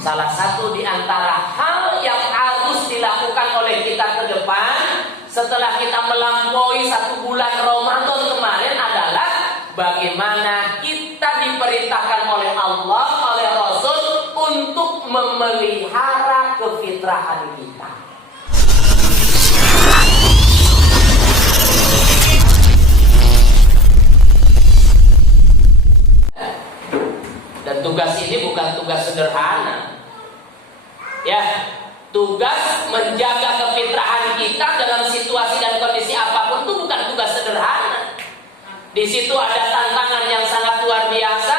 Salah satu di antara hal yang harus dilakukan oleh kita ke depan setelah kita melampaui 1 bulan Ramadan kemarin adalah bagaimana kita diperintahkan oleh Allah, oleh Rasul untuk memelihara kefitrahan kita. Dan tugas ini bukan tugas sederhana. Ya, tugas menjaga kefitrahan kita dalam situasi dan kondisi apapun itu bukan tugas sederhana. Di situ ada tantangan yang sangat luar biasa,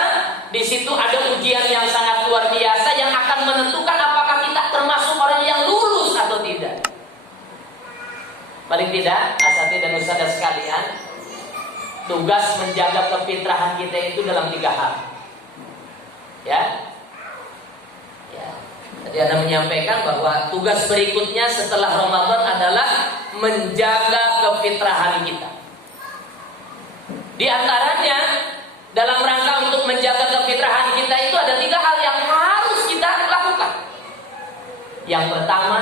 di situ ada ujian yang sangat luar biasa yang akan menentukan apakah kita termasuk orang yang lulus atau tidak. Paling tidak, asatidz dan ustadzah sekalian, tugas menjaga kefitrahan kita itu dalam 3 hal. Ya. Tadi Anda menyampaikan bahwa tugas berikutnya setelah Ramadan adalah menjaga kefitrahan kita. Di antaranya dalam rangka untuk menjaga kefitrahan kita itu ada 3 hal yang harus kita lakukan. Yang pertama,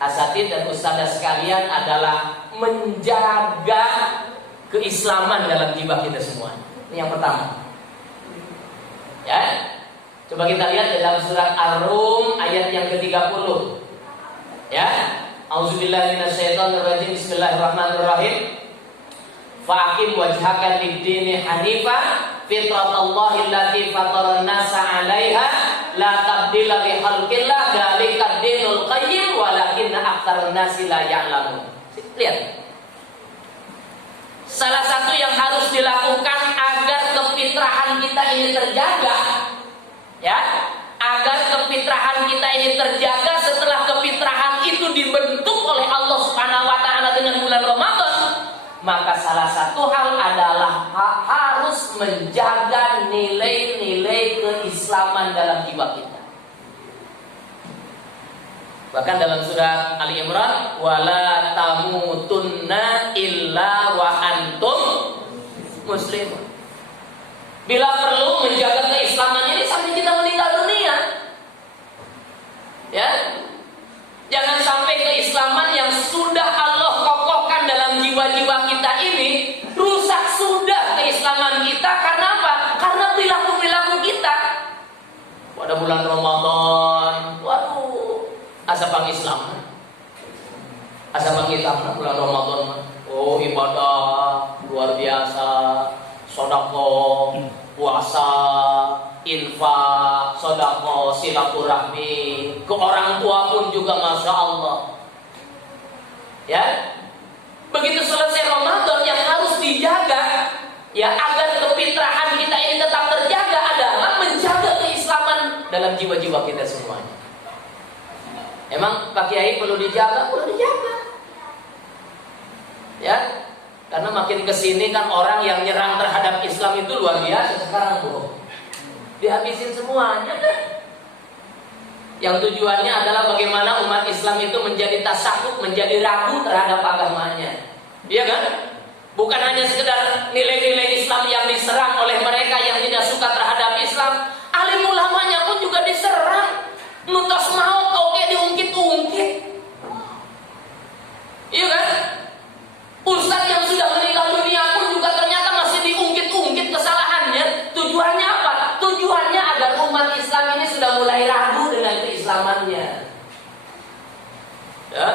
asatidz dan ustadzah sekalian, adalah menjaga keislaman dalam jiwa kita semua. Ini yang pertama. Ya. Coba kita lihat dalam surat Ar-Rum ayat yang ke-30. Ya. Auzubillahi minasyaitonirrajim. Bismillahirrahmanirrahim. Fa'aqim wajhaka lid-dini hanifa fitratallahi allati fataran nasa 'alaiha la tabdila li khalqillah dzalika ad-dinul qayyim walakinna aktsarun nasi la ya'lamun. Lihat. Salah satu yang harus dilakukan agar kefitrahan kita ini terjaga, ya, agar kefitrahan kita ini terjaga setelah kefitrahan itu dibentuk oleh Allah Subhanahu wa taala dengan bulan Ramadan, maka salah satu hal adalah harus menjaga nilai-nilai keislaman dalam jiwa kita. Bahkan dalam surat Ali Imran, wala tamutunna illa wa antum muslimun. Bila perlu menjaga keislaman ini sampai kita meninggal dunia. Ya. Jangan sampai keislaman yang sudah Allah kokohkan dalam jiwa-jiwa kita ini rusak sudah keislaman kita. Karena apa? Karena perilaku-perilaku kita. Pada bulan Ramadan, waduh, asapang Islam. Asapang kita bulan Ramadan. Oh, ibadah luar biasa. Sedekah, puasa, infak, sedekah, silaturahmi, ke orang tua pun juga masya Allah. Ya, begitu selesai Ramadan yang harus dijaga, ya, agar kefitrahan kita ini tetap terjaga adalah menjaga keislaman dalam jiwa-jiwa kita semuanya. Emang Pak Kiai perlu dijaga? Perlu dijaga. Ya. Karena makin kesini kan orang yang nyerang terhadap Islam itu luar biasa sekarang, bro. Dihabisin semuanya kan. Yang tujuannya adalah bagaimana umat Islam itu menjadi tasakuk, menjadi ragu terhadap agamanya. Iya kan? Bukan hanya sekedar nilai-nilai Islam yang diserang oleh mereka yang tidak suka terhadap Islam, alim ulamanya pun juga diserang. Nutos mau kau kayak diungkit-ungkit. Iya kan? Ustaz yang sudah meninggal dunia pun juga ternyata masih diungkit-ungkit kesalahannya. Tujuannya apa? Tujuannya agar umat Islam ini sudah mulai ragu dengan keislamannya. Ya,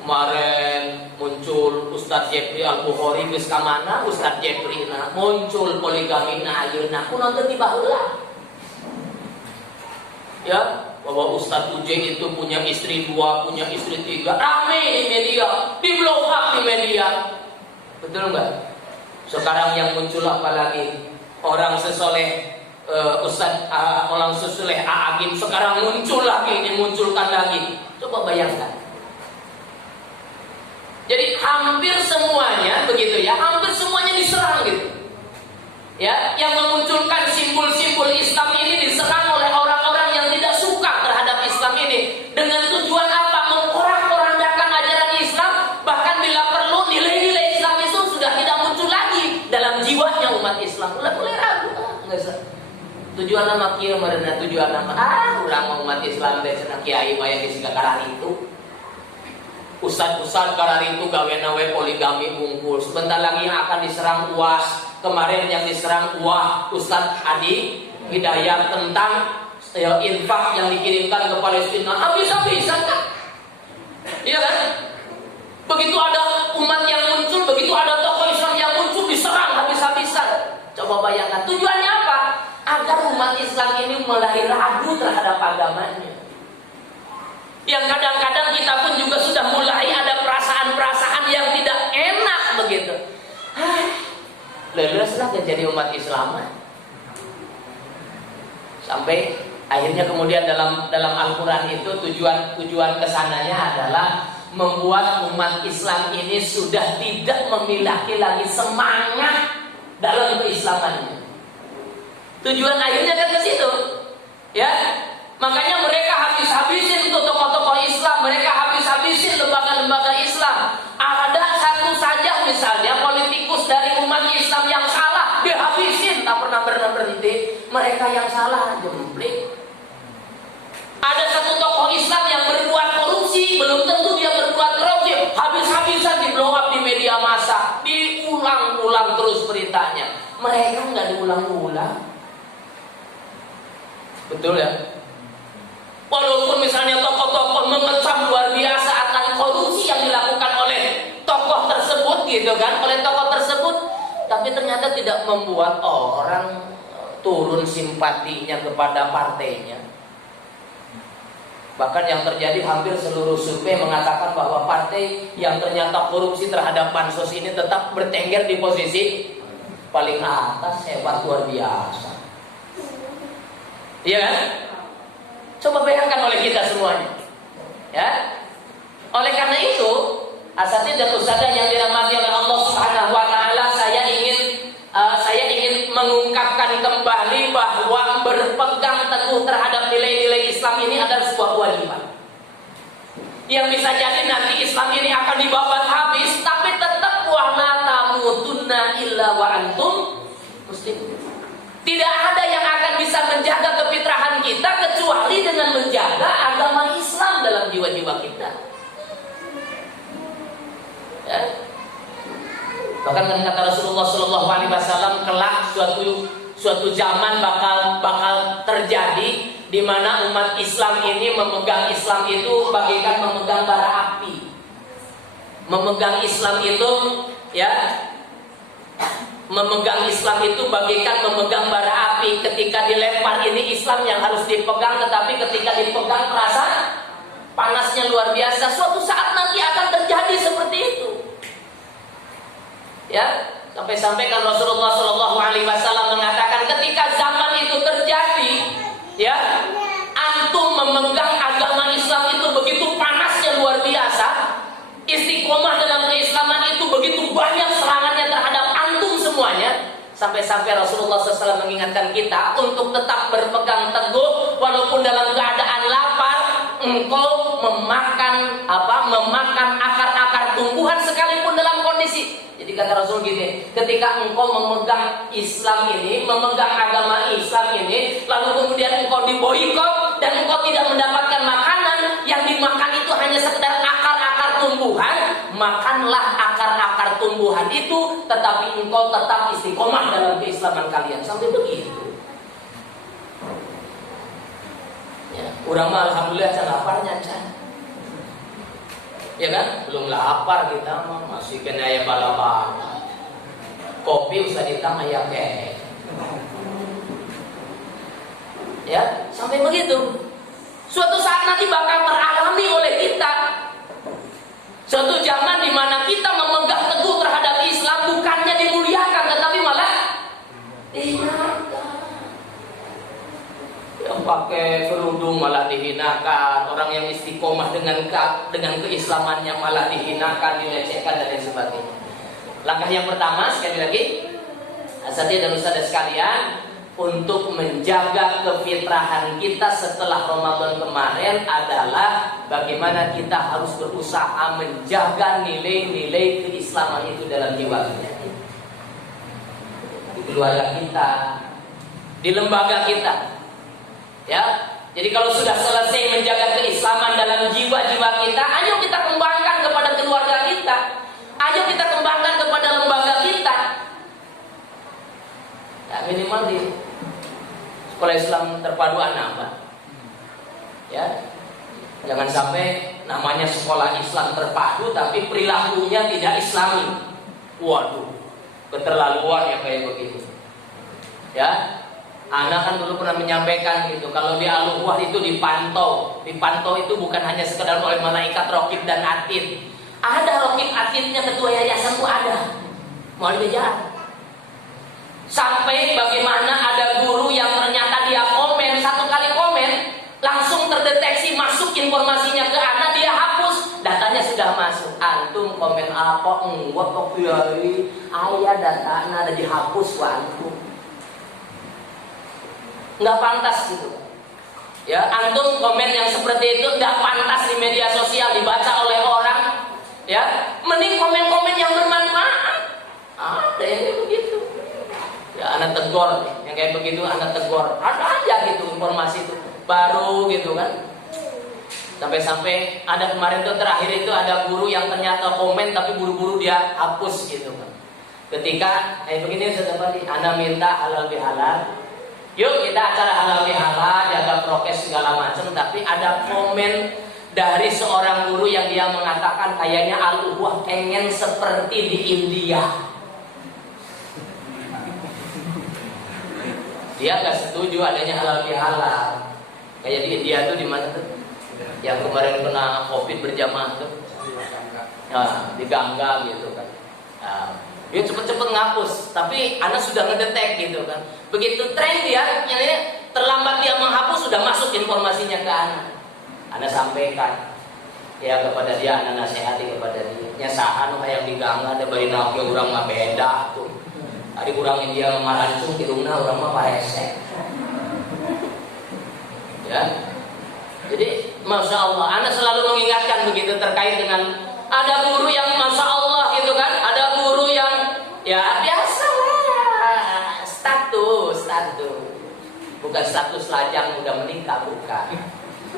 kemarin muncul Ustaz Jepri Al-Bukhari geus ka mana? Ustaz Jepri muncul poligami ayeuna ku nonton di baheula. Ya, bahwa Ustadz Ujeng itu punya istri 2, punya istri 3, rame di media, di blow up di media. Betul nggak? Sekarang yang muncul apa lagi? Orang sesoleh Ustadz orang sesoleh A'agim sekarang muncul lagi, dimunculkan lagi. Coba bayangkan. Jadi hampir semuanya begitu ya, hampir semuanya diserang gitu. Ya, yang memunculkan simbol-simbol Islam ini diserang oleh orang-orang yang tidak suka terhadap Islam ini dengan tujuan apa? Mengkorak-korandakan ajaran Islam, bahkan bila perlu nilai-nilai Islam itu sudah tidak muncul lagi dalam jiwanya umat Islam. Mulai ragu, tujuan tujuan nama kieu meureunna tujuan nama urang umat Islam teh cenah kiai mah geus gagaran itu. Ustad-ustad karari itu gawena we poligami bungkul. Sebentar lagi yang akan diserang UAS. Kemarin yang diserang UAS Ustad Hadi Hidayat tentang infak yang dikirimkan ke Palestina. Habis-habisan kan? Iya kan? Begitu ada umat yang muncul, begitu ada tokoh Islam yang muncul, diserang habis-habisan. Coba bayangkan tujuannya apa? Agar umat Islam ini mulai ragu terhadap agamanya. Yang kadang-kadang kita pun juga sudah mulai ada perasaan-perasaan yang tidak enak begitu. Leleslah jadi umat Islam. Sampai akhirnya kemudian dalam Al-Quran itu tujuan kesananya adalah membuat umat Islam ini sudah tidak memiliki lagi semangat dalam keislamannya. Tujuan akhirnya kan ke situ, ya. Makanya mereka habis-habisin untuk tokoh-tokoh Islam, mereka habis-habisin lembaga-lembaga Islam. Ada satu saja misalnya politikus dari umat Islam yang salah, dihabisin, tak pernah berhenti. Mereka yang salah jemplik. Ada satu tokoh Islam yang berbuat korupsi, belum tentu dia berbuat korupsi, habis-habisan di blow up di media massa, diulang-ulang terus beritanya. Mereka nggak diulang-ulang, betul ya? Walaupun misalnya tokoh-tokoh mengecam luar biasa akan korupsi yang dilakukan oleh tokoh tersebut, gitu kan, oleh tokoh tersebut, tapi ternyata tidak membuat orang turun simpatinya kepada partainya. Bahkan yang terjadi hampir seluruh survei mengatakan bahwa partai yang ternyata korupsi terhadap bansos ini tetap bertengger di posisi paling atas, hebat luar biasa. Iya kan? Coba bayangkan oleh kita semuanya, ya. Oleh karena itu, asatidz dan ustadzah yang dirahmati oleh Allah Subhanahu wa taala, saya ingin mengungkapkan kembali bahwa berpegang teguh terhadap nilai-nilai Islam ini adalah sebuah kewajiban. Yang bisa jadi nanti Islam ini akan dibabat habis, tapi tetap wala tamutunna illa wa antum muslimun. Tidak ada yang akan bisa menjaga kefitrahan kita kecuali dengan menjaga agama Islam dalam jiwa-jiwa kita. Ya. Bahkan kata Rasulullah SAW, kelak suatu zaman bakal terjadi di mana umat Islam ini memegang Islam itu bagaikan memegang bara api. Memegang Islam itu, ya. Memegang Islam itu bagaikan memegang bara api. Ketika dilempar ini Islam yang harus dipegang, tetapi ketika dipegang terasa panasnya luar biasa. Suatu saat nanti akan terjadi seperti itu. Ya, sampai-sampai kan Rasulullah SAW mengatakan ketika zaman itu terjadi, ya, antum memegang agama Islam itu begitu panasnya luar biasa. Istiqomah dalam keislaman itu begitu banyak serangannya terhadap antum semuanya. Sampai-sampai Rasulullah SAW mengingatkan kita untuk tetap berpegang teguh walaupun dalam keadaan lapar, engkau memakan akar-akar tumbuhan sekalipun dalam kondisi. Jadi kata Rasul gini, ketika engkau memegang Islam ini, memegang agama Islam ini, lalu kemudian engkau diboikot dan engkau tidak mendapatkan makanan, yang dimakan itu hanya sekedar akar-akar tumbuhan, makanlah akar-akar tumbuhan itu, tetapi engkau tetap istiqomah dalam keislaman kalian. Sampai begitu. Ya, urang mah alhamdulillah can laparnya can. Ya kan? Belum lapar kita mah masih kena aya bala-bala. Kopi usah ditang aya kek. Ya, sampai begitu. Suatu saat nanti bakal teralami oleh kita. Suatu zaman di mana kita memegang teguh terhadap Islam bukannya dimuliakan tetapi malah dihinakan. Yang pakai kerudung malah dihinakan, orang yang istiqomah dengan keislamannya malah dihinakan, dilecehkan dan lain sebagainya. Langkah yang pertama sekali lagi, asatidz dan ustadzah sekalian, untuk menjaga kefitrahan kita setelah Ramadan kemarin adalah bagaimana kita harus berusaha menjaga nilai-nilai keislaman itu dalam jiwa kita, di keluarga kita, di lembaga kita. Ya, jadi kalau sudah selesai menjaga keislaman dalam jiwa-jiwa kita, ayo kita kembangkan kepada keluarga kita, ayo kita kembangkan kepada lembaga kita. Ya, minimal di sekolah Islam terpadu Anambas. Ya, jangan sampai namanya sekolah Islam terpadu tapi perilakunya tidak Islami. Waduh, keterlaluan ya kayak begitu. Ya, Ana kan dulu pernah menyampaikan gitu, kalau di Al-Ukhwah itu dipantau. Dipantau itu bukan hanya sekedar oleh malaikat rokib dan atid. Ada rokib atidnya, ketua yayasan itu ada. Mau dikejar. Sampai bagaimana ada guru yang ternyata dia komen, satu kali komen langsung terdeteksi, masuk informasinya ke Ana, dia hapus, datanya sudah masuk. Antum komen apa? Enggak kok kiai, ayah data Ana ada dihapus wa antum. Nggak pantas gitu. Ya, antum komen yang seperti itu nggak pantas di media sosial dibaca oleh orang. Ya, mending komen-komen yang bermanfaat. Ada yang begitu. Ya, anak tegur, yang kayak begitu anak tegur. Ada aja gitu informasi itu baru gitu kan. Sampai-sampai ada kemarin tuh terakhir itu ada guru yang ternyata komen tapi buru-buru dia hapus gitu kan. Ketika kayak begini sudah tadi, Anda minta halal bihalal. Yuk kita acara halal bihalal, jaga prokes segala macam. Tapi ada komen dari seorang guru yang dia mengatakan kayaknya Al-Ukhwah pengen seperti di India. Dia nggak setuju adanya halal bihalal. Kayak di India tuh di mana tuh? Yang kemarin kena COVID berjamaah tuh. Nah, di Gangga gitu kan. Nah, dia cepet-cepet ngapus, tapi Anda sudah ngedetek gitu kan. Begitu tren dia, terlambat dia menghapus, sudah masuk informasinya ke Anda. Anda sampaikan ya kepada dia, Anda nasihati kepada dia. Nyasahan yang digangga ada bari naoke urang mah beda tuh. Ari urang dia marancung irungna urang mah paresek. Ya. Jadi Masya Allah, Anda selalu mengingatkan begitu terkait dengan ada guru yang Masya Allah gitu kan, ada guru yang ya biasa lah, status, bukan status lajang udah menikah, bukan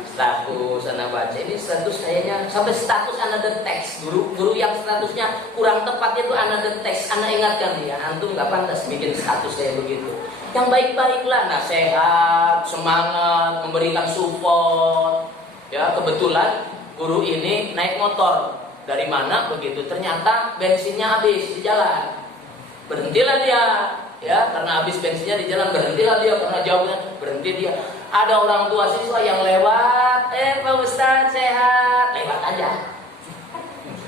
status Anda baca ini status kayaknya sampai status Anda deteks guru yang statusnya kurang tepat itu Anda deteks, Anda ingatkan dia, antum nggak pantas bikin status kayak begitu. Yang baik-baiklah, nasihat, semangat, memberikan support. Ya kebetulan guru ini naik motor. Dari mana begitu? Ternyata bensinnya habis di jalan. Berhentilah dia, ya karena habis bensinnya di jalan. Berhentilah dia karena jauhnya. Berhenti dia. Ada orang tua siswa yang lewat. Pak Ustadz sehat. Lewat aja.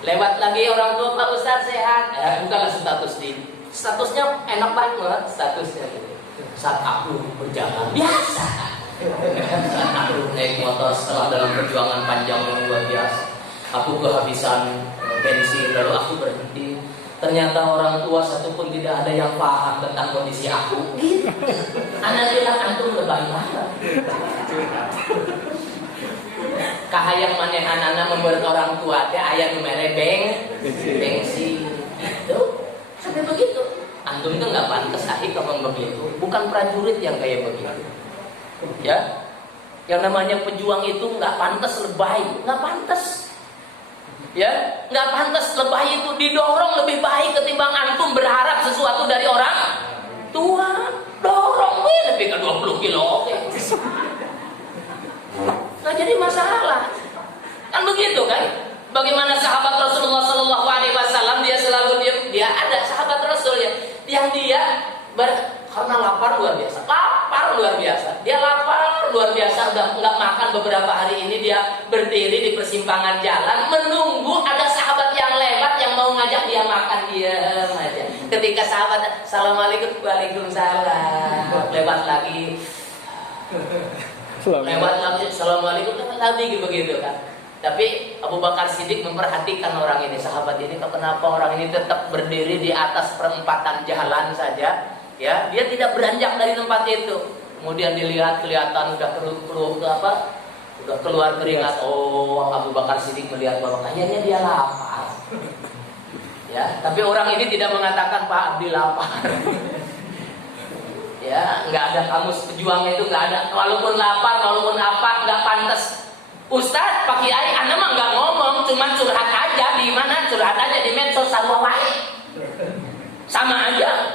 Lewat lagi orang tua, Pak Ustadz sehat. Bukanlah status di. Statusnya enak banget statusnya. Saat aku berjalan biasa. Saat aku naik motor setelah dalam perjuangan panjang yang luar biasa. Aku kehabisan bensin, lalu aku berhenti. Ternyata orang tua satupun tidak ada yang paham tentang kondisi aku. Anak bilang antum lebay banget. Kahayang manehan anak membuat orang tua teh aya nu mere bensin. Itu sampai begitu. Antum itu nggak pantas ngomong begitu. Bukan prajurit yang kayak begitu. Ya, yang namanya pejuang itu nggak pantas lebay, nggak pantas. Ya, nggak pantas lebay itu didorong lebih baik ketimbang antum berharap sesuatu dari orang tua. Dorong lebih ke 20 kilo, oke. Nggak jadi masalah. Kan begitu kan? Bagaimana sahabat Rasulullah Shallallahu Alaihi Wasallam dia selalu dia ada sahabat Rasul yang dia karena lapar luar biasa, dia lapar luar biasa, udah nggak makan beberapa hari ini, dia berdiri di persimpangan jalan menunggu ada sahabat yang lewat yang mau ngajak dia makan, dia aja. Ketika sahabat Assalamualaikum, Waalaikumsalam, lewat lagi Assalamualaikum lagi begitu kan. Tapi Abu Bakar Siddiq memperhatikan orang ini, sahabat ini, kenapa orang ini tetap berdiri di atas perempatan jalan saja, ya, dia tidak beranjak dari tempat itu. Kemudian dilihat kelihatan udah keluar keringat. Oh, Abu Bakar Siddiq melihat bahwa kayaknya dia lapar. Ya, tapi orang ini tidak mengatakan Pak Abdi lapar. Ya, Ya, nggak ada kamus pejuang itu nggak ada. Walaupun lapar, walaupun apa, nggak pantas. Ustadz, Pak Kiai, Anda mah nggak ngomong, cuma curhat aja di mana, curhat aja di medsos sama wae. Sama aja.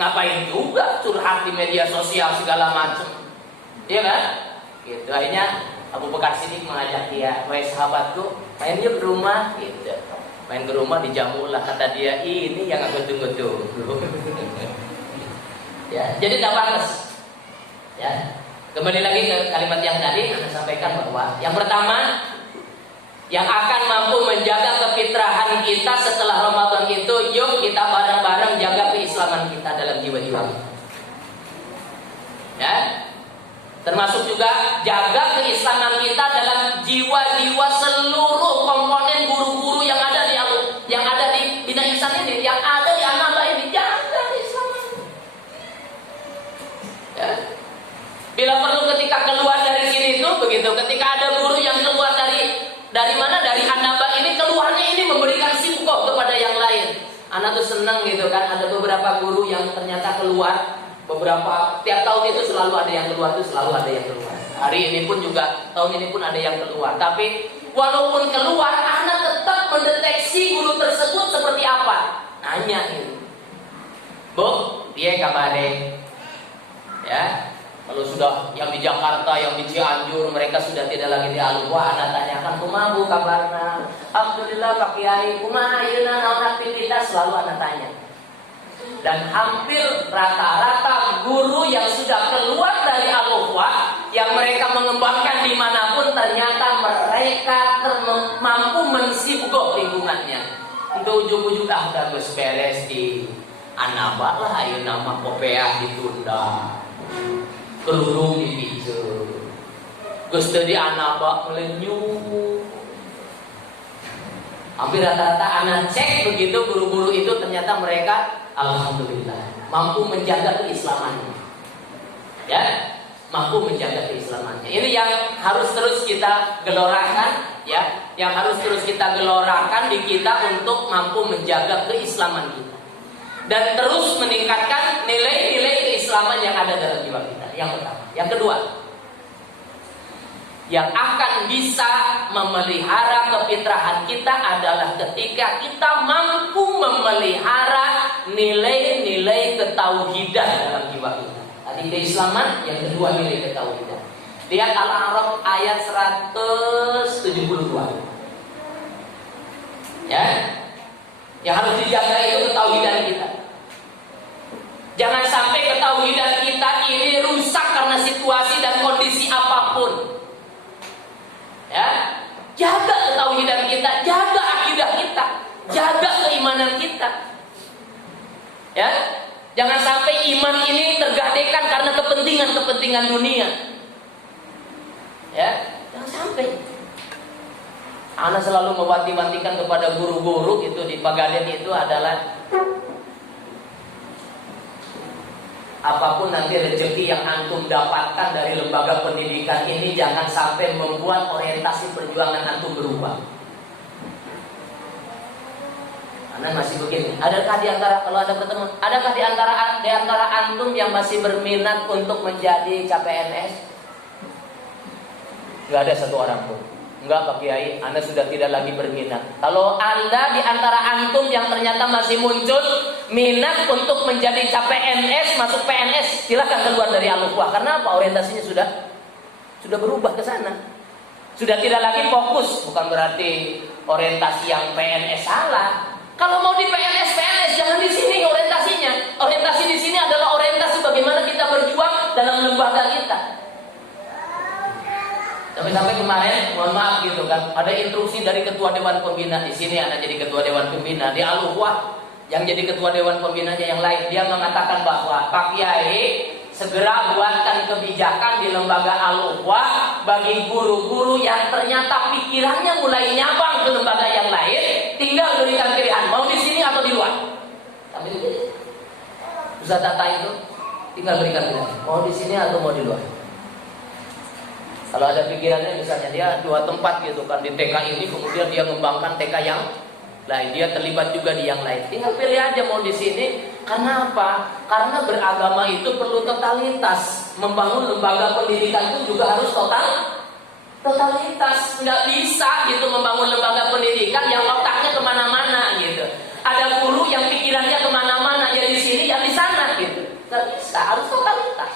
Ngapain juga curhat di media sosial segala macam. Iya kan? Gitu. Akhirnya Abu Bakar Siddiq mengajak dia, wahai sahabatku, main yuk ke rumah. Gitu. Main ke rumah dijamu lah, kata dia, ini yang aku tunggu-tunggu. Ya, jadi tidak pantas. Ya, kembali lagi ke kalimat yang tadi Anda sampaikan bahwa yang pertama, yang akan mampu menjaga kefitrahan kita setelah Ramadan itu, yuk kita bareng-bareng jaga keislaman kita dalam jiwa-jiwa kita. Ya, termasuk juga jaga keislaman kita dalam jiwa-jiwa seluruh komponen guru-guru yang ada di Bina Ihsan ini, yang ada di Anaba ini, jaga keislaman. Ya. Bila perlu ketika keluar dari sini itu begitu, ketika ada guru yang keluar dari mana, dari Anaba ini, keluarnya ini memberikan sibuk kepada yang lain. Anak tuh senang gitu kan, ada beberapa guru yang ternyata keluar, tiap tahun itu selalu ada yang keluar, Hari ini pun juga, tahun ini pun ada yang keluar. Tapi walaupun keluar, anak tetap mendeteksi guru tersebut seperti apa. Nanya ini, Bu, dia kabarnya? Ya, kalau sudah yang di Jakarta, yang di Cianjur, mereka sudah tidak lagi di Al-Wa, anak tanyakan, kumaha Bu kabarna? Alhamdulillah Pak Kiai, kumaha ayeuna naon aktivitas, selalu anak tanya. Dan hampir rata-rata guru yang sudah keluar dari Al-Wa, yang mereka mengembangkan dimanapun, ternyata mereka mampu mensibuk lingkungannya. Itu ujung-ujung udah beres di Anaba lah, ayo nama Kopeah ditunda, kerudung dipicu, Gusti di Anaba melenyu. Hampir rata-rata anak cek begitu guru-guru itu, ternyata mereka alhamdulillah mampu menjaga keislamannya. Ya, mampu menjaga keislamannya. Ini yang harus terus kita gelorakan, ya, yang harus terus kita gelorakan di kita untuk mampu menjaga keislaman kita dan terus meningkatkan nilai-nilai keislaman yang ada dalam jiwa kita. Yang pertama. Yang kedua, yang akan bisa memelihara kefitrahan kita adalah ketika kita mampu memelihara nilai-nilai ketauhidan dalam jiwa kita. Tadi keislaman, yang kedua nilai ketauhidan. Lihat Al-A'raf ayat 172. Ya, yang harus dijaga itu ketauhidan kita. Jangan sampai ketauhidan kita ini rusak karena situasi dan kondisi apapun. Ya, jaga ketauhidan kita, jaga akidah kita, jaga keimanan kita. Ya, jangan sampai iman ini tergadaikan karena kepentingan dunia. Ya, jangan sampai. Ana selalu mewanti-wantikan kepada guru-guru itu di Pagaden itu adalah apapun nanti rezeki yang antum dapatkan dari lembaga pendidikan ini, jangan sampai membuat orientasi perjuangan antum berubah. Karena masih begini. Adakah di antara, kalau ada pertemuan, adakah di antara antum yang masih berminat untuk menjadi CPNS? Gak ada satu orang pun. Enggak Pak Kiai, Anda sudah tidak lagi berminat. Kalau Anda di antara antum yang ternyata masih muncul minat untuk menjadi CPNS, masuk PNS, silakan keluar dari Al-Ukhwah. Karena apa? Orientasinya sudah berubah ke sana. Sudah tidak lagi fokus. Bukan berarti orientasi yang PNS salah. Kalau mau di PNS, jangan di sini orientasinya. Orientasi di sini adalah orientasi bagaimana kita berjuang dalam lembaga kita. Sampai kemarin, mohon maaf gitu kan, ada instruksi dari ketua dewan pembina. Di sini Anda jadi ketua dewan pembina. Di Al-Ukhwah yang jadi ketua dewan pembinanya yang lain, dia mengatakan bahwa Pak Kiai segera buatkan kebijakan di lembaga Al-Ukhwah bagi guru-guru yang ternyata pikirannya mulai nyabang ke lembaga yang lain, tinggal berikan pilihan mau di sini atau di luar. Tapi Ustaz Tata itu tinggal berikan pilihan mau di sini atau mau di luar. Kalau ada pikirannya misalnya dia 2 tempat gitu kan, di TK ini kemudian dia mengembangkan TK yang lain, dia terlibat juga di yang lain. Tinggal pilih aja mau di sini Karena apa? Karena beragama itu perlu totalitas. Membangun lembaga pendidikan itu juga harus totalitas. Nggak bisa gitu membangun lembaga pendidikan yang otaknya kemana-mana gitu. Ada guru yang pikirannya kemana-mana, yang di sini, yang di sana gitu. Nggak bisa, harus totalitas.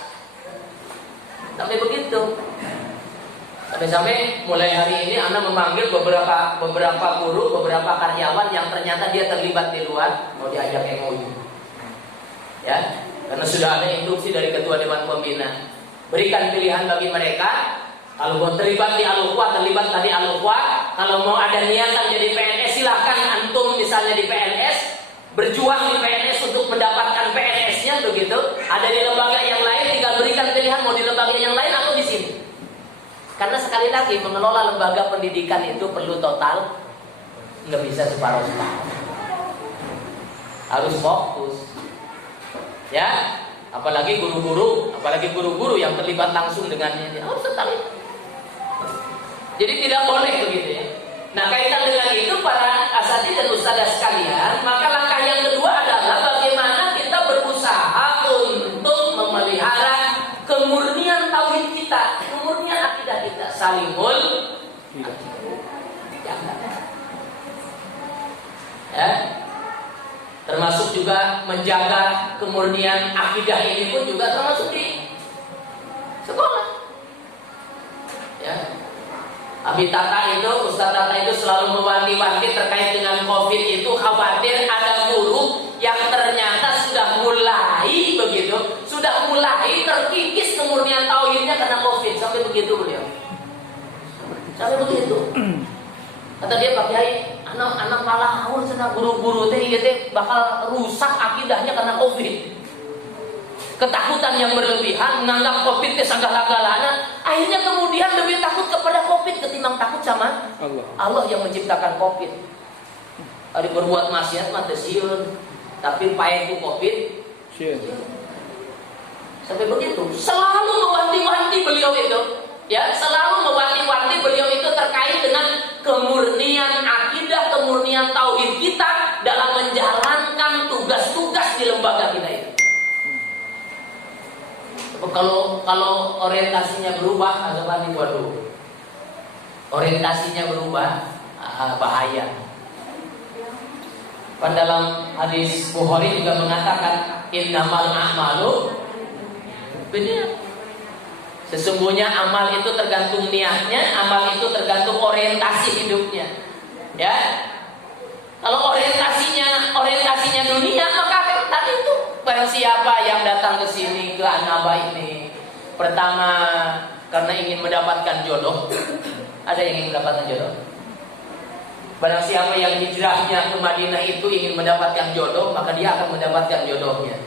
Sampai begitu. Sampai mulai hari ini Anda memanggil beberapa guru, beberapa karyawan yang ternyata dia terlibat di luar, mau diajak MOU. Ya, karena sudah ada instruksi dari ketua dewan pembina. Berikan pilihan bagi mereka. Kalau mau terlibat di Al-Ukhwah, terlibat tadi Al-Ukhwah. Kalau mau ada niatan jadi PNS, silahkan antum misalnya di PNS, berjuang di PNS untuk mendapatkan PNS-nya begitu. Ada di lembaga yang lain, tinggal berikan pilihan mau di lembaga yang lain atau di sini. Karena sekali lagi mengelola lembaga pendidikan itu perlu total, nggak bisa separuh-separuh. Harus fokus. Ya, apalagi guru-guru yang terlibat langsung dengannya, harus totalitas. Jadi tidak boleh begitu ya. Nah, kaitan dengan itu para asatidz dan ustadzah sekalian, maka langkah yang kedua adalah bagaimana kita berusaha untuk memelihara kemurnian tauhid kita, kemurnian akidah kita, salimul ya. Termasuk juga menjaga kemurnian akidah ini pun juga termasuk di sekolah. Ya. Abi Tata itu, Ustaz Tata itu selalu mewanti-wanti terkait dengan COVID itu, khawatir ada guru yang ternyata sudah mulai begitu, sudah mulai terkikis kemurnian tauhidnya karena COVID. Sampai begitu beliau. Sampai begitu. Kata dia, Pak Kiai, anak malah haun sana guru-guru teh bakal rusak akidahnya karena COVID. Ketakutan yang berlebihan, menganggap COVID teh sagala-galana, akhirnya kemudian lebih takut kepada COVID ketimbang takut sama Allah yang menciptakan COVID. Ari berbuat maksiat mah teu sieun, tapi pae ku COVID sieun. Sampai begitu, selalu mewanti-wanti beliau itu. Ya, selalu mewanti-wanti beliau itu terkait dengan kemurnian akidah, kemurnian tauhid kita dalam menjalankan tugas-tugas di lembaga kita itu. Kalau orientasinya berubah, agak waduh. Orientasinya berubah, bahaya. Pada dalam hadis Bukhari juga mengatakan innamal a'malu binniyat. Sesungguhnya amal itu tergantung niatnya, amal itu tergantung orientasi hidupnya. Ya. Kalau orientasinya dunia, maka tadi itu barang siapa yang datang ke sini ke An-Naba ini pertama karena ingin mendapatkan jodoh. Ada yang ingin mendapatkan jodoh? Barang siapa yang hijrahnya ke Madinah itu ingin mendapatkan jodoh, maka dia akan mendapatkan jodohnya.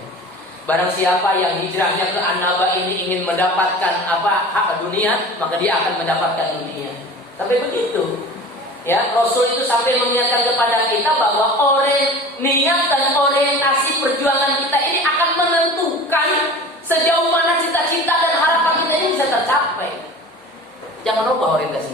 Barang siapa yang hijrahnya ke An-Naba ini ingin mendapatkan hak dunia, maka dia akan mendapatkan dunia. Tapi begitu. Ya, Rasul itu sampai mengingatkan kepada kita bahwa niat dan orientasi perjuangan kita ini akan menentukan sejauh mana cita-cita dan harapan kita ini bisa tercapai. Jangan lupa orientasi